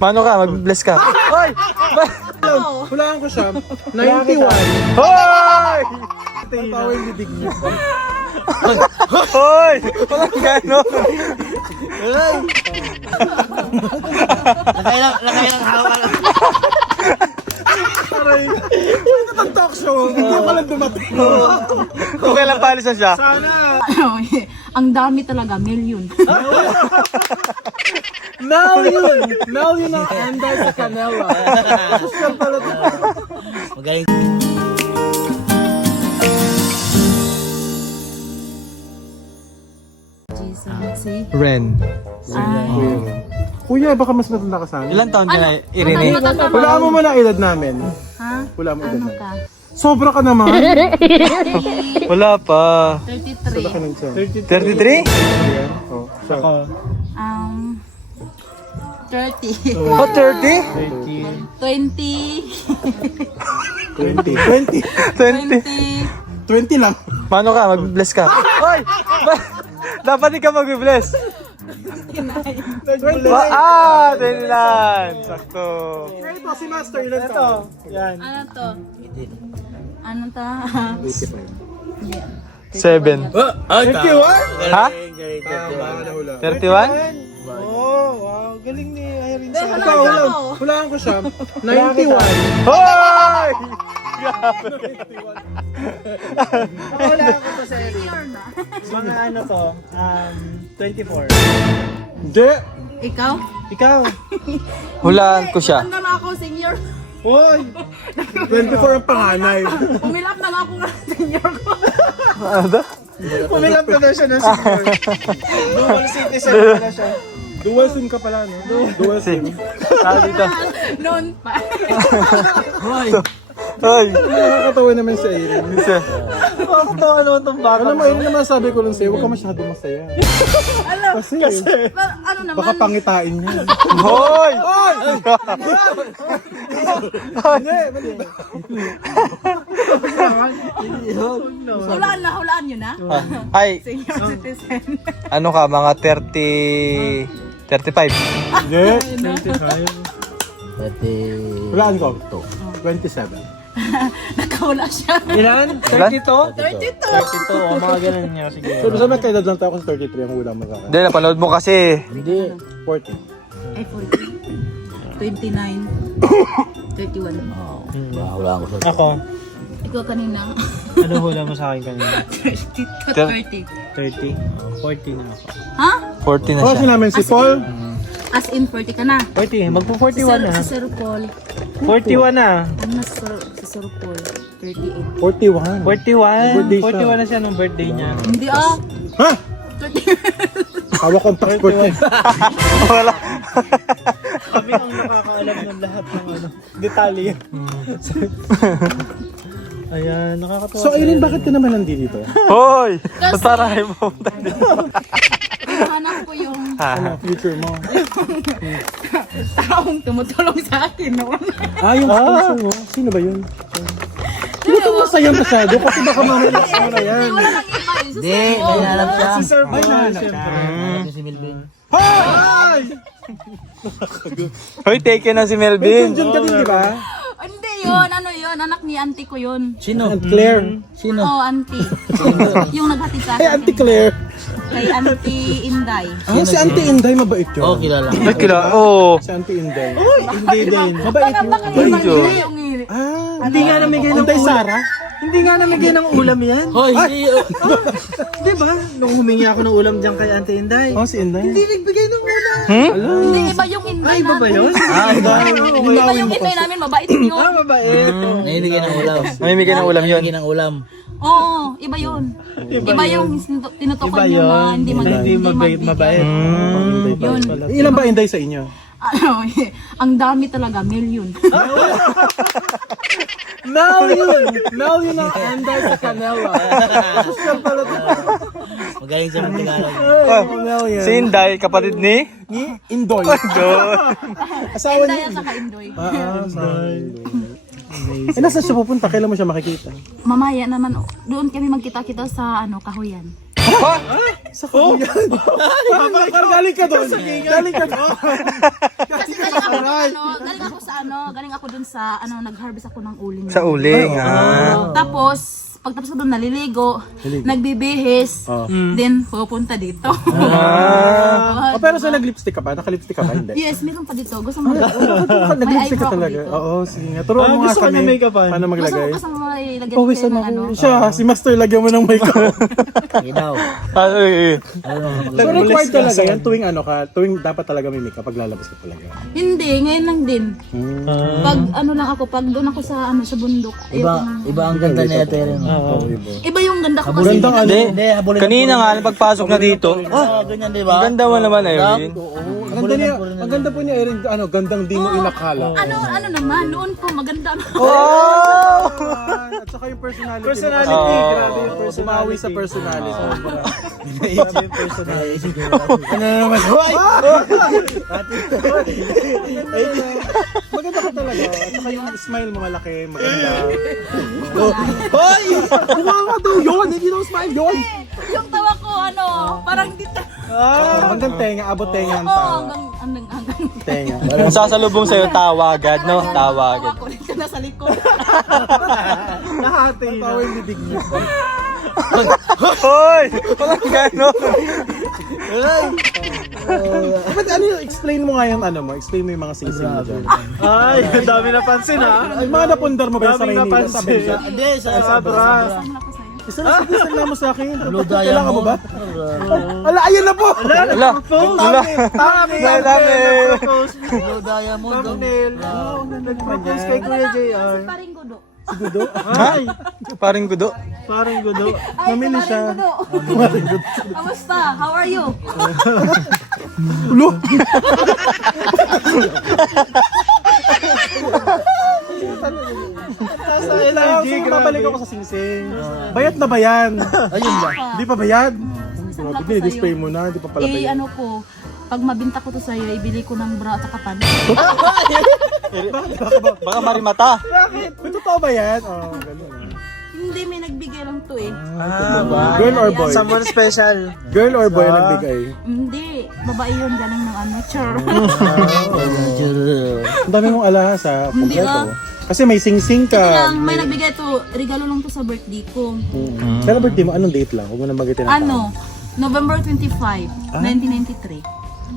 Mano ka, mag-bless ka. Hoy! Hulaan ko siya. 91. Hoy! Tawa yung bibig niya. Hoy! Walang gano'n. Nakailang hawa lang. Aray. Ito ang talk show. Hindi pa lang dumating. Kung kailan palisan siya? Sana. Ang dami talaga, million. Now yun ang anday sa kanela. Social pala ito. Magaling. See? Ren. Kuya, baka mas matanda ka sa amin. Ilan taon ka na, Irene? Hulaan mo muna edad namin. Ha? Hulaan mo edad Ano namin. ka? Sobra ka naman. Wala pa. 33. 33? Oh, ako. 30. Oh, 30? 20. 20. 20. 20 lang. Mano ka, mag-bless ka. Hoy! Dapat ikaw mag-bless. 20. 29. Sakto. Ito, si Master. Ilan ito? Yan. Ano to? Ano to? 7. 51? Ha? Tama, nahula. 31? Oh, wow. Galing ni Irene. Hulaan Ikaw, ko. hulaan ko siya. 91. Hoy! Senior na. Mga ano to, 24. Hindi. Ikaw? Ikaw? Hulaan ko siya. Ano na ako, senior? Hoy! 24 ang panganay. Pumilap na lang ako ng senior ko. Ano? Pumilap na daw siya ng senior. Dual citizen pala siya. Dual SIM ka pala, no? Dual SIM. Sabi dito. Noon pa. Hoy! Nakakatawa naman si Irene. Isa. Nakakatawa naman itong baka. Alam mo, Irene naman sabi ko lang sa'yo, huwag ka masyado masaya. Alam, Kasi ano naman? baka pangitain niya. Hoy! Hulaan nyo na? Ay, Senior citizen. ano ka, mga 30... 35. Hindi. 30. Hulaan ko. 27. Nakahula siya. Ilan? 32? 32. 32, mga ganun niya siguro. So, basta magkaedad lang tayo kasi 33 ang hula mo sa akin. Hindi, napanood mo kasi. Hindi. 40. Ay, 40. 29. 31. Wala ko sa Ako, Ikaw kanina. ano hula mo sa akin kanina? 30. 30? 40 na ako. Ha? 40 na Oh, siya. namin si Paul. As in 40 ka na. 40, magpo-41 na. Si Sir Paul. 41 na. Ano na si Sir Paul? 38. 41. 41? Birthday siya. 41 na siya nung birthday niya. Hindi ah. Ha? 30. Hawak kong passport niya. Wala. Kami ang nakakaalam ng lahat ng ano, detalye. Ayan, nakakatawa. So, Irene, bakit ka naman nandito? Hoy! Ba't parang kayo pumunta dito? Hanap ko yung Ano, future mo? taong tumutulong sa akin noon. Ah, yung sponsor mo? Sino ba yun? Hindi ka masayang masyado kasi baka mamaya mo na yan. Wala nang iba. Hindi, may nahanap siya. Si Sir Paul. Hanap si Milvin. Hi! Hoy, taken na si Melvin. Junjun ka din, di ba? Hindi yun. Ano yun? Anak ni auntie ko yun. Sino? Aunt Claire. Sino? Oo, auntie. Yung naghatid sa Hey, akin. Auntie Claire. Kay auntie Inday. Ah, si Auntie Inday, mabait yun. Oh, kilala. Ay, kila. Oo. Si Auntie Inday. Hindi din. Mabait yun. Baka Ay, ibang Diyos. yung Ah, Hindi nga namigay ng Auntie ulam. Sara? Hindi nga namigay ng ulam yan. Hoy, hindi. Di ba? Nung humingi ako ng ulam dyan kay Auntie Inday. Oh, si Inday. Hindi nagbigay ng ulam. Hindi, iba yung Inday Ay, iba ba namin. yun? Iba yung Inday namin. Mabait yun. Ah, mabait. Nainigay ng ulam. Namimigay ng ulam yun. Nainigay ng ulam. Oo, iba yun. Iba yung tinutukan Iba nyo na yun. hindi Hindi mabait. Yun. Ilan ba Inday sa inyo? Ano, ang dami talaga, million. Now yun ang anday sa kanela. Social pala ito. Magaling siya mag-Tagalog. Oh, si Inday, kapatid ni? Ni Indoy. Asawa Inday niya. at saka Indoy. Eh, nasa siya pupunta? Kailan mo siya makikita? Mamaya naman, doon kami magkita-kita sa kahuyan. Ha? Oh! Parang galing ka doon. Galing ka doon. Kasi galing ako sa galing ako dun sa nag-harvest ako ng uling. Sa uling. Tapos pagtapos ko doon naliligo, nagbibihis, then pupunta dito. Pero sa nag-lipstick ka pa? Naka-lipstick ka pa? Hindi. Yes, meron pa dito. Gusto mo Nag-lipstick ka talaga? Oo, sige nga. Turuan mo nga gusto ko kami. niya make-upan. Paano maglagay? Gusto mo ilagay Pawisan ng ako. Siya, si Master, lagyan mo ng makeup. Sige daw. So required talaga yan tuwing dapat talaga may makeup pag lalabas ka talaga. Hindi, ngayon lang din. Pag pag doon ako sa sa bundok. Iba ang ganda niya, Tere. Iba yung ganda ko kasi. Gandang Hindi. Kanina nga, pagpasok na dito. Ganyan, di ba? Ang ganda mo naman, Erin. Ang ganda po niya, Erin, gandang di mo inakala. Ano naman, noon po maganda. Oh! At saka yung personality. Personality, grabe yung personality. Sumawi sa personality. Grabe yung personality. Ano naman? Hoy! Maganda ka talaga. At saka yung smile mo malaki, maganda. Hoy! Kumama daw yun! Hindi daw smile yun! Yung tawa ko, parang dito. Hanggang tenga, abot tenga ang Oo, tao. hanggang. Tenga. Ang sasalubong sa'yo, tawagad, no? Tawagad. Ako ulit ka na sa likod. Nahati na. Tawa yung bibig niya. Hoy! Walang gano'n. Ba't explain mo nga yung explain mo yung mga sing-sing mo dyan. Ay, ang dami napansin ha. Ay, mga napundar mo ba yung sa Daming Maynila? napansin. Hindi, sa Sobra. Kasama ako sa'yo. Isa lang mo sa akin. Blue Kailangan mo ba? Diamond. Ala, ayun na po! Wala. Wala. Ang dami. Blue Diamond. Thumbnail. Nag-propose kay Kuya JR. Paring gudo. Ay, Paring gudo. parang gudo. Ay, Namili si siya. Paring Gudo. Kamusta? How are you? Ulo! Sa energy, Sige, grabe. babalik ako sa sing-sing. Bayat na ba yan? Ayun ba? Di pa bayad? Isang Grabe, ako sa'yo. display mo na, di pa pala bayad. ko, pag mabinta ko to sa'yo, ibili ko ng bra at saka pants. Baka marimata. May totoo ba yan? Oh, ganun. Hindi, may nagbigay lang to eh. Girl or boy? Someone special. Girl or boy ang nagbigay? Hindi, babae yun, galing ng char. Ang dami mong alahas sa Hindi kompleto. Kasi may sing-sing Ito ka. lang, may nagbigay to, regalo lang to sa birthday ko. Kailan birthday mo? Anong date lang? Huwag mo na magitin ang taon. November 25, 1993.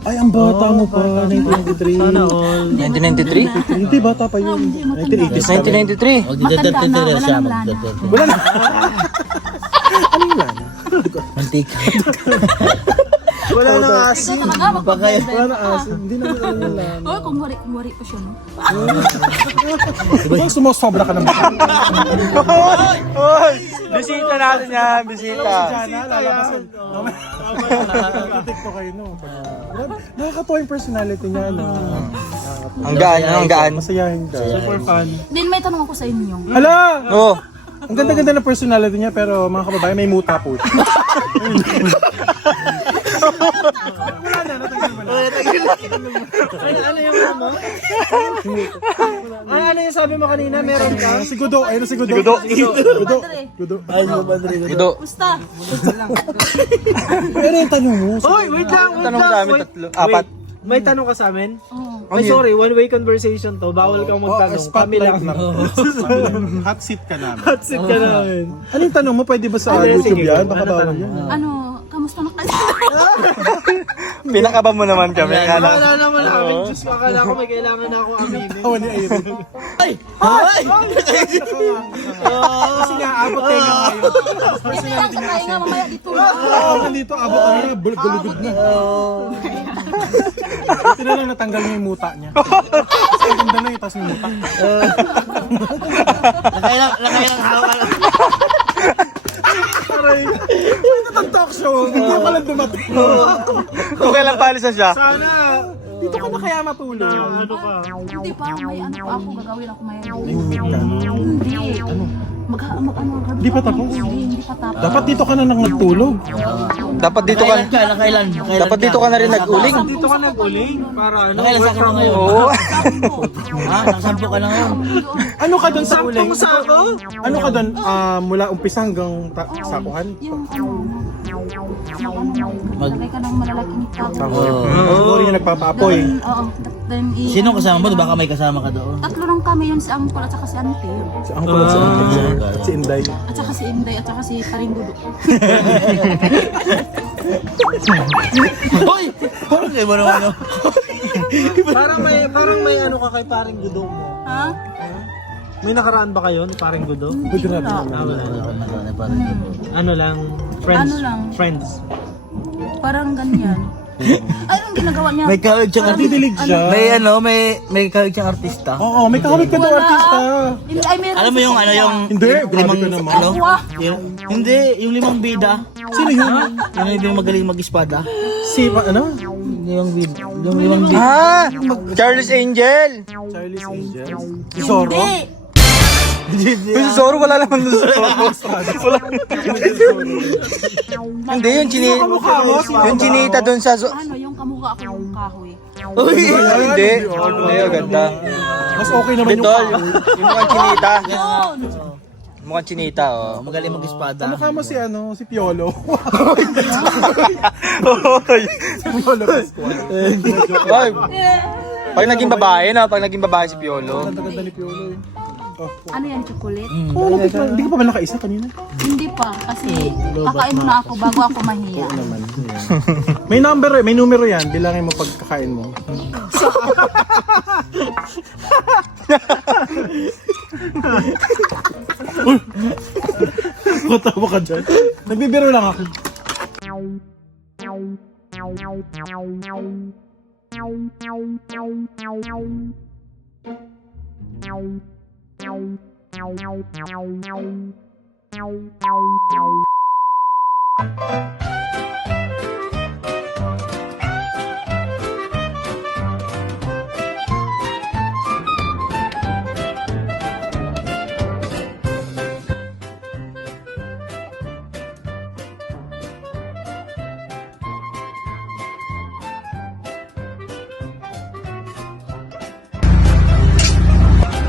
Ay, ang bata mo pa. 1993. Sana all. 1993? Hindi, bata pa yun. Hindi, matanda. 1980s. 1993. Magdadagdag Matanda na, Tere wala siya. nang lana. Magdadagdag. Wala na. Ano yung lana? Mantika. Wala nang Ikaw asin. talaga, magpapaganda. Wala na asin. Hindi naman alam yung lana. Oh, kung wari pa siya, no? Diba sumusobra ka ng bata? Hoy! Bisita natin yan, bisita. Sana, lalabasan. Itik ko kayo, no? Nakakatuwa yung personality niya, no? Ang gaan, ang gaan. Masayahin ka. Super fun. Then may tanong ako sa inyo. Hala! Oo. Ang ganda-ganda ng personality niya, pero mga kababayan, may muta po. Ano yung ano? Ano yung sabi mo kanina? Meron ka? Si Gudo, ayun na si Gudo. Gudo. Gudo. Padre, Gudo. Ay, yung Padre. Gudo. Musta? Ano yung tanong mo? Hoy, wait lang. Tanong sa amin, tatlo. Apat. May tanong ka sa amin? Oo. Ay, sorry, one-way conversation to. Bawal kang magtanong. Kami Spotlight lang. na. Hot seat ka namin. Hot seat ka namin. Ano yung tanong mo? Pwede ba sa Sige, YouTube sige. yan? Baka Ano bawal tanong? yan. Kamusta na kayo? Pinakaba mo naman kami. Wala Akala. naman namin. Diyos ko, akala ko may kailangan na ako aminin. Tawa ni Irene. Ay! Ay! Kasi nga, abot tayo nga ngayon. Ito lang sa tayo nga, mamaya dito. Nandito, abot tayo nga. Bulugod na. Ito na lang natanggal niya yung muta niya. Kasi ang ganda na yung tas yung muta. Nakailang hawa lang. Aray. Ito ang talk show. Hindi pa lang dumating. Kung kailan palisan siya. Sana, dito ka na kaya matulog. Ano ka? Hindi pa, may pa ako, gagawin ako may Hindi. Hindi. Di pa tapos? Hindi pa tapos. Dapat dito ka na nagtulog. Dapat dito ka. Nakailan? Dapat dito ka na rin nag-uling. Dito ka nag-uling para ano? Nakailan sa ka ngayon? Oo. Ha? Nakasampo ka na ngayon? Ano ka doon sa uling? Sako? Ano ka doon mula umpisa hanggang sakuhan? Yung maglagay ka ng malalaking tabo. Siguro yung nagpapaapoy. Oo. Then, Sino kasama mo? Baka may kasama ka doon. Tatlo lang kami yun, si Angkol at saka si Ante. Si Angkol at si Angkol. At si Inday. At saka si Inday at saka si Parindudo. Hoy! Parang kayo mo naman. No? Parang may ano ka kay paring gudo mo. Ha? May nakaraan ba kayo ni paring gudo? Uy, grabe Wala. naman. Ano lang, friends. Ano lang? Friends. Parang ganyan. Ay, anong ginagawa niya? May kawig siyang artista. Didilig siya. May kawig siyang artista. Oo, may kakabit ka daw artista. Hindi, ay, meron. Alam mo yung ano yung Hindi, grabe limang ka naman. ano? Wah! Hindi, yung limang bida. Sino yun? Yung magaling mag-espada. Si, ano? Yung limang bida. Ah! Charles Angel! Charlie's Angels. Si Zorro? Hindi. Yung si Zoro, wala naman doon sa Wala. Hindi, yung yung chinita doon sa... Ano, yung kamukha ako ng kahoy. Uy! Hindi. Hindi, ang ganda. Mas okay naman yung Bitol, yung mukhang chinita. Yun! Mukhang chinita, oh. Magaling mag-espada. Mukha mo si ano, si Piolo. Piolo Pascual. Ay, pag naging babae na, pag naging babae si Piolo. Ganda-ganda ni Piolo eh. Oh, Ano yan, chocolate? oh, hindi ka pa ba nakaisa kanina? Hindi pa, kasi kakain muna ako bago ako mahiya. May numero yan. Bilangin mo pagkakain mo. Matawa ka dyan. Nagbibiro lang ako.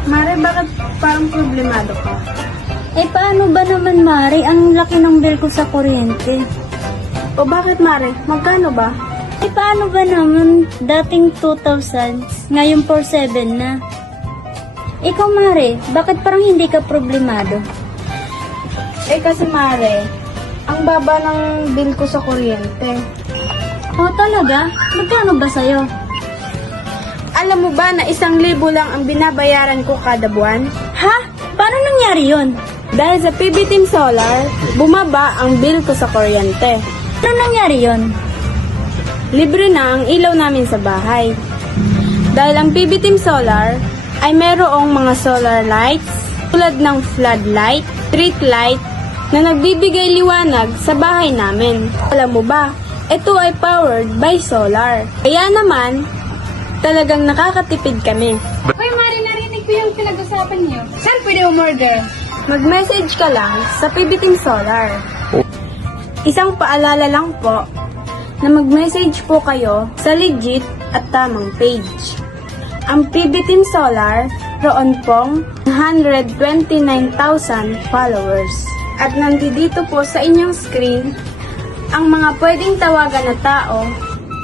Mare, bakit parang problemado ka? Eh, paano ba naman, Mare? Ang laki ng bill ko sa kuryente. O bakit, Mare? Magkano ba? Eh, paano ba naman dating 2,000, ngayon 4,700 na? Ikaw, Mare, bakit parang hindi ka problemado? Eh, kasi, Mare, ang baba ng bill ko sa kuryente. Oh, talaga? Magkano ba sa'yo? Alam mo ba na 1,000 lang ang binabayaran ko kada buwan? Ha? Paano nangyari yun? Dahil sa PB Team Solar, bumaba ang bill ko sa kuryente. Paano nangyari yun? Libre na ang ilaw namin sa bahay. Dahil ang PB Team Solar ay mayroong mga solar lights tulad ng floodlight, street light na nagbibigay liwanag sa bahay namin. Alam mo ba, ito ay powered by solar. Kaya naman, talagang nakakatipid kami. Hoy, Mari, narinig ko yung pinag-usapan niyo. Saan pwede umorder? Mag-message ka lang sa PB Team Solar. Isang paalala lang po na mag-message po kayo sa legit at tamang page. Ang PB Team Solar, roon pong 129,000 followers. At nandito po sa inyong screen ang mga pwedeng tawagan na tao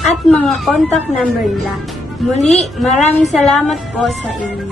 at mga contact number nila. Muli, maraming salamat po sa inyo.